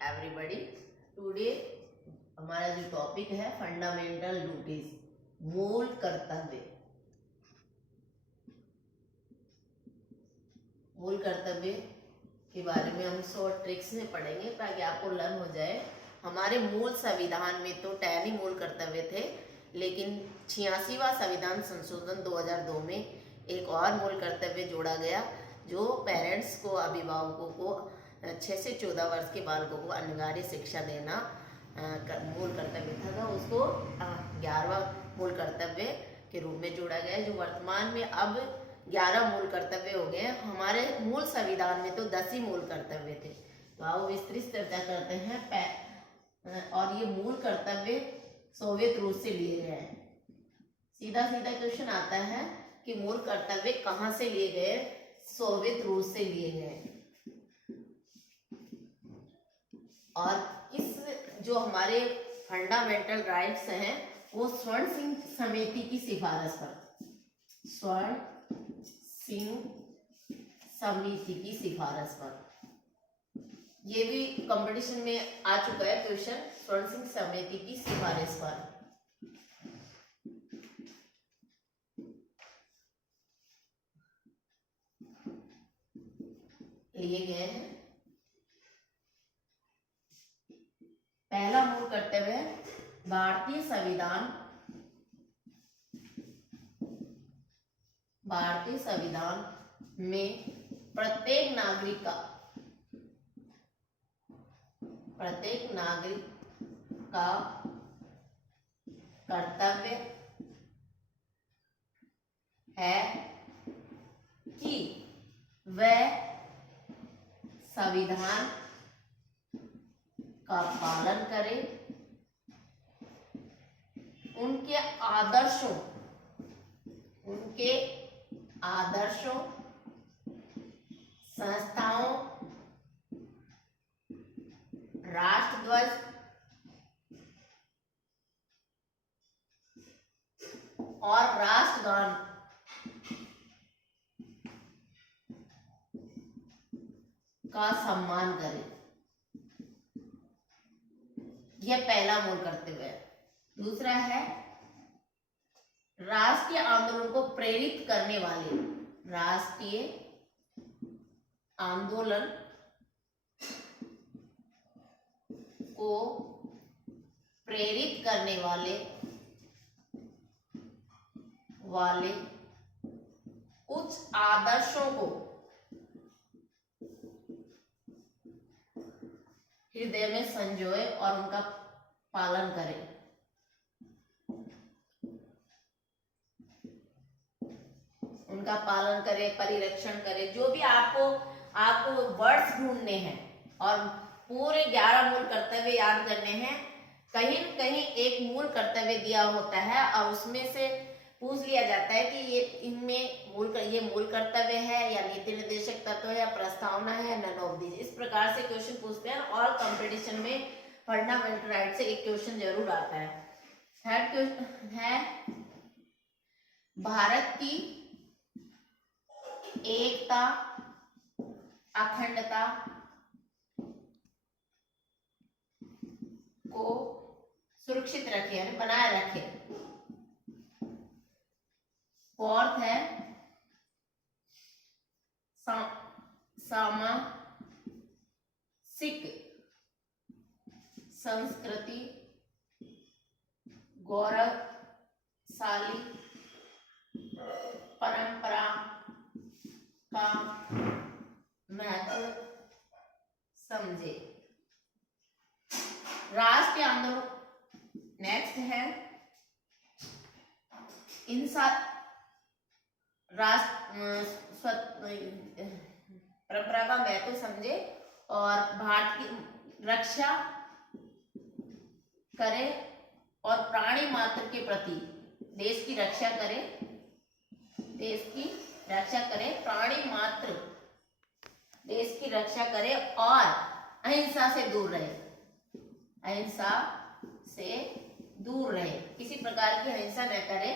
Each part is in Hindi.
एवरीबॉडी। टुडे हमारा जो टॉपिक है फंडामेंटल ड्यूटीज, मूल कर्तव्य। मूल कर्तव्य के बारे में हम शॉर्ट ट्रिक्स में पढ़ेंगे ताकि आपको लर्न हो जाए। हमारे मूल संविधान में तो 10 ही मूल कर्तव्य थे, लेकिन 86वां संविधान संशोधन 2002 में एक और मूल कर्तव्य जोड़ा गया, जो पेरेंट्स को, अभिभावकों को 6 से 14 वर्ष के बालकों को अनिवार्य शिक्षा देना मूल कर्तव्य था। उसको 11वां मूल कर्तव्य के रूप में जोड़ा गया है, जो वर्तमान में अब 11 मूल कर्तव्य हो गए। हमारे मूल संविधान में तो 10 ही मूल कर्तव्य थे। तो आओ विस्तृत चर्चा करते हैं। और ये मूल कर्तव्य सोवियत रूस से लिए गए हैं। सीधा सीधा क्वेश्चन आता है कि मूल कर्तव्य कहाँ से लिए गए? सोवियत रूस से लिए गए। और इस जो हमारे फंडामेंटल राइट्स हैं वो स्वर्ण सिंह समिति की सिफारिश पर, स्वर्ण सिंह समिति की सिफारिश पर, ये भी कंपटीशन में आ चुका है क्वेश्चन, स्वर्ण सिंह समिति की सिफारिश पर लिए गए हैं। पहला मूल कर्तव्य है भारतीय संविधान में प्रत्येक नागरिक का कर्तव्य है कि वह संविधान का पालन करे, उनके आदर्शों, संस्थाओं, राष्ट्रध्वज और राष्ट्रगान का सम्मान करे। यह पहला मूल कर्तव्य है। दूसरा है राष्ट्रीय आंदोलन को प्रेरित करने वाले, राष्ट्रीय आंदोलन को प्रेरित करने वाले उच्च आदर्शों को हृदय में संजोए और उनका पालन करें। परिरक्षण करें। जो भी आपको वर्ड्स ढूंढने हैं और पूरे 11 मूल कर्तव्य याद करने हैं। कहीं न कहीं एक मूल कर्तव्य दिया होता है और उसमें से पूछ लिया जाता है कि ये मूल कर्तव्य है या नीति निर्देशक तत्व है या प्रस्तावना है, नन ऑफ दिस। इस प्रकार से क्वेश्चन पूछते हैं और कंपटीशन में फंडामेंटल राइट से एक क्वेश्चन जरूर आता है। थर्ड क्वेश्चन है भारत की एकता, अखंडता को सुरक्षित रखे, यानी बनाए रखे। फोर्थ है सामाजिक संस्कृति, गौरवशाली परंपरा का महत्व समझे। राष्ट्रीय आंदोलन नेक्स्ट है परंपरा का महत्व समझे और भारत की रक्षा करे और प्राणी मात्र के प्रति देश की रक्षा करे, प्राणी मात्र देश की रक्षा करे और अहिंसा से दूर रहे, किसी प्रकार की हिंसा न करे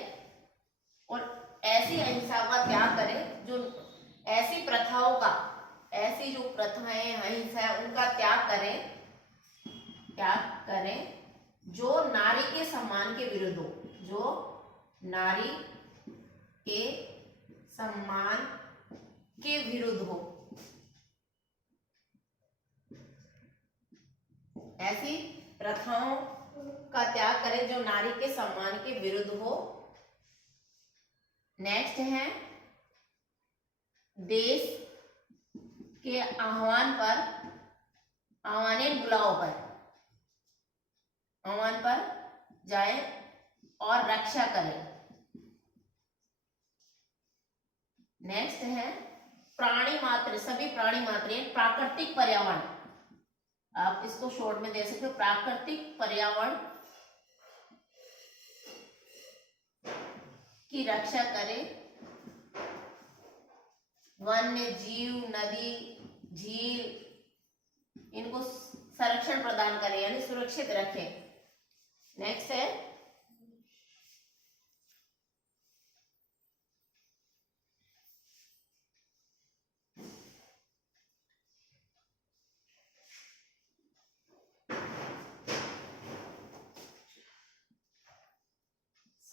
और ऐसी अहिंसा का त्याग करे, जो ऐसी प्रथाओं का, ऐसी जो प्रथाएं अहिंसा है उनका त्याग करें त्याग करें जो नारी के सम्मान के विरुद्ध हो, जो नारी के सम्मान के विरुद्ध हो। ऐसी प्रथाओं का त्याग करें जो नारी के सम्मान के विरुद्ध हो। नेक्स्ट है देश के आह्वान पर जाए और रक्षा करें। नेक्स्ट है प्राणी मात्र, सभी प्राणी मात्र प्राकृतिक पर्यावरण, आप इसको शॉर्ट में दे सकते हो, प्राकृतिक पर्यावरण की रक्षा करें। वन्य जीव, नदी, झील, इनको संरक्षण प्रदान करें यानी सुरक्षित रखें। नेक्स्ट है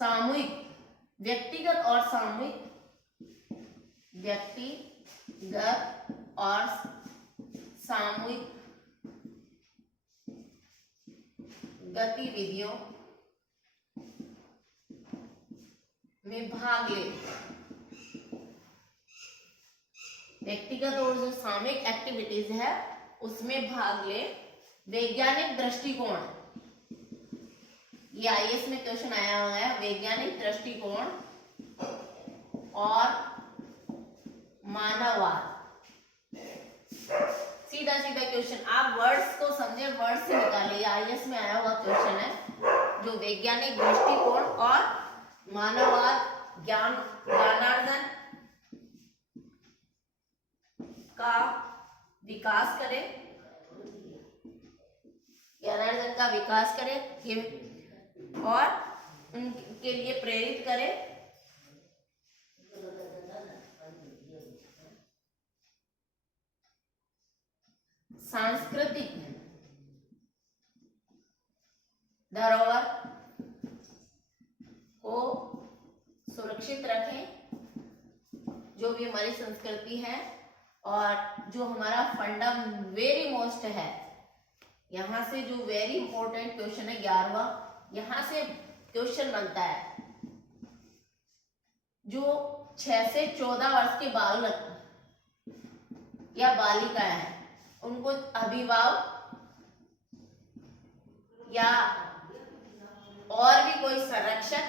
सामूहिक, व्यक्तिगत और सामूहिक, व्यक्तिगत और सामूहिक गतिविधियों में भाग ले। व्यक्तिगत और जो सामूहिक एक्टिविटीज है उसमें भाग ले। वैज्ञानिक दृष्टिकोण, ये आईएएस में क्वेश्चन आया हुआ है। वैज्ञानिक दृष्टिकोण और मानववाद, सीधा सीधा क्वेश्चन, आप वर्ड्स को समझे, वर्ड से निकालिए। आईएएस में आया हुआ क्वेश्चन है जो वैज्ञानिक दृष्टिकोण और मानववाद, ज्ञानार्जन का विकास करे, ज्ञानार्जन का विकास करे और उनके लिए प्रेरित करे। सांस्कृतिक धरोहर को सुरक्षित रखें, जो भी हमारी संस्कृति है और जो हमारा फंडा वेरी मोस्ट है। यहां से जो वेरी इंपॉर्टेंट क्वेश्चन है 11वां, यहां से क्वेश्चन बनता है। जो 6 से 14 वर्ष के बालक या बालिका है उनको अभिभावक या और भी कोई संरक्षक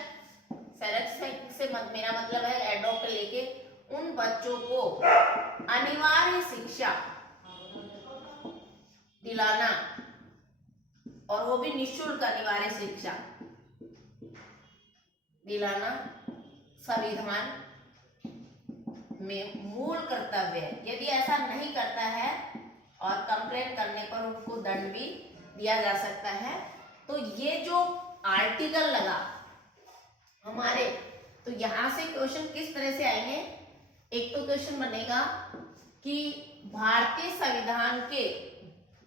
से मेरा मतलब है एडॉप्ट लेके उन बच्चों को अनिवार्य शिक्षा दिलाना, और वो भी निःशुल्क अनिवार्य शिक्षा दिलाना संविधान में मूल कर्तव्य है। यदि ऐसा नहीं करता है और कंप्लेंट करने पर उनको दंड भी दिया जा सकता है। तो ये जो आर्टिकल लगा हमारे, तो यहां से क्वेश्चन किस तरह से आएंगे। एक तो क्वेश्चन बनेगा कि भारतीय संविधान के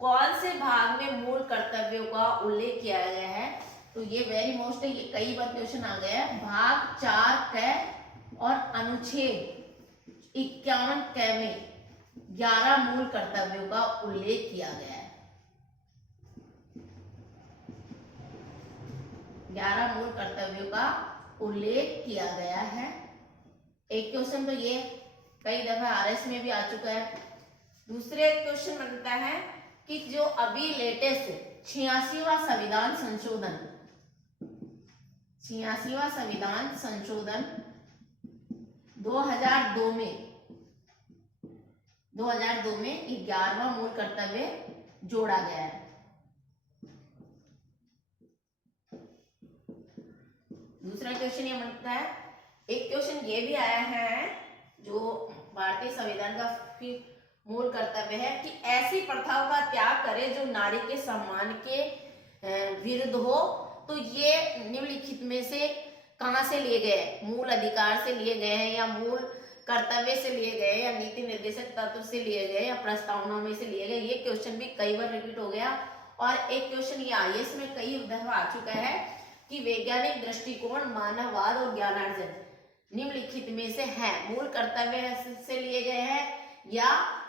कौन से भाग में मूल कर्तव्यों का उल्लेख किया गया है। तो ये वेरी मोस्ट है, ये कई बार क्वेश्चन आ गया है। भाग 4 क और अनुच्छेद 51 क में 11 मूल कर्तव्यों का उल्लेख किया गया है। 11 मूल कर्तव्यों का उल्लेख किया गया है। एक क्वेश्चन तो ये कई दफा आरएस में भी आ चुका है। दूसरे क्वेश्चन बनता है कि जो अभी लेटेस्ट 86वां संविधान संशोधन, 86वां संविधान संशोधन 2002 में 11वां मूल कर्तव्य जोड़ा गया है। दूसरा क्वेश्चन ये बनता है, एक क्वेश्चन ये भी आया है जो भारतीय संविधान का मूल कर्तव्य है कि ऐसी प्रथाओं का त्याग करे जो नारी के सम्मान के विरुद्ध हो। तो ये निम्नलिखित में से कहां से लिए गए, मूल अधिकार से लिए गए हैं या मूल कर्तव्य से लिए गए या नीति निर्देशक तत्व से लिए गए या प्रस्तावना में से लिए गए। ये क्वेश्चन भी कई बार रिपीट हो गया और एक क्वेश्चन ये आईएएस में कई दफा आ चुका है कि वैज्ञानिक दृष्टिकोण, मानववाद और ज्ञानार्जन निम्नलिखित में से है, मूल कर्तव्य से लिए गए हैं या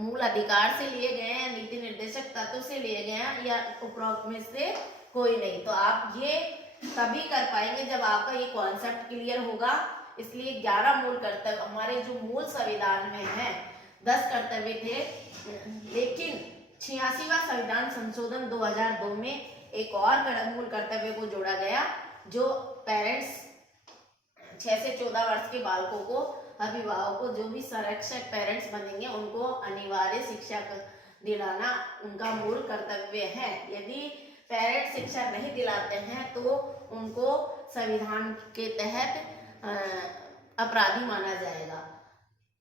मूल अधिकार से लिए गए हैं, नीति निर्देशक तत्व से लिए गए हैं या उपरोक्त में से कोई नहीं। तो आप ये तभी कर पाएंगे जब आपका ये कॉन्सेप्ट क्लियर होगा। इसलिए 11 मूल कर्तव्य हमारे जो मूल संविधान में है, 10 कर्तव्य थे, लेकिन 86वां संविधान संशोधन 2002 में एक और मूल कर्तव्य को जोड़ा गया, जो पेरेंट्स 6 से 14 वर्ष के बालकों को, अभिभावकों को, जो भी संरक्षक पेरेंट्स बनेंगे उनको अनिवार्य शिक्षा दिलाना उनका मूल कर्तव्य है। यदि पेरेंट्स शिक्षा नहीं दिलाते हैं तो उनको संविधान के तहत अपराधी माना जाएगा।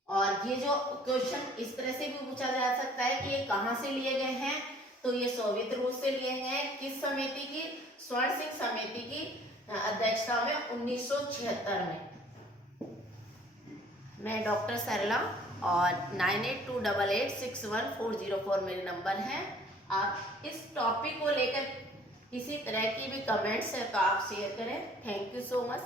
और ये जो क्वेश्चन इस तरह से भी पूछा जा सकता है कि ये कहाँ से लिए गए हैं, तो ये सोवियत रूस से लिए गए हैं। किस समिति की? स्वर्ण सिंह समिति की अध्यक्षता में 1976 में। मैं डॉक्टर सरला और 9828861404 मेरे नंबर है। आप इस टॉपिक को लेकर किसी तरह की भी कमेंट्स है तो आप शेयर करें। Thank you so much.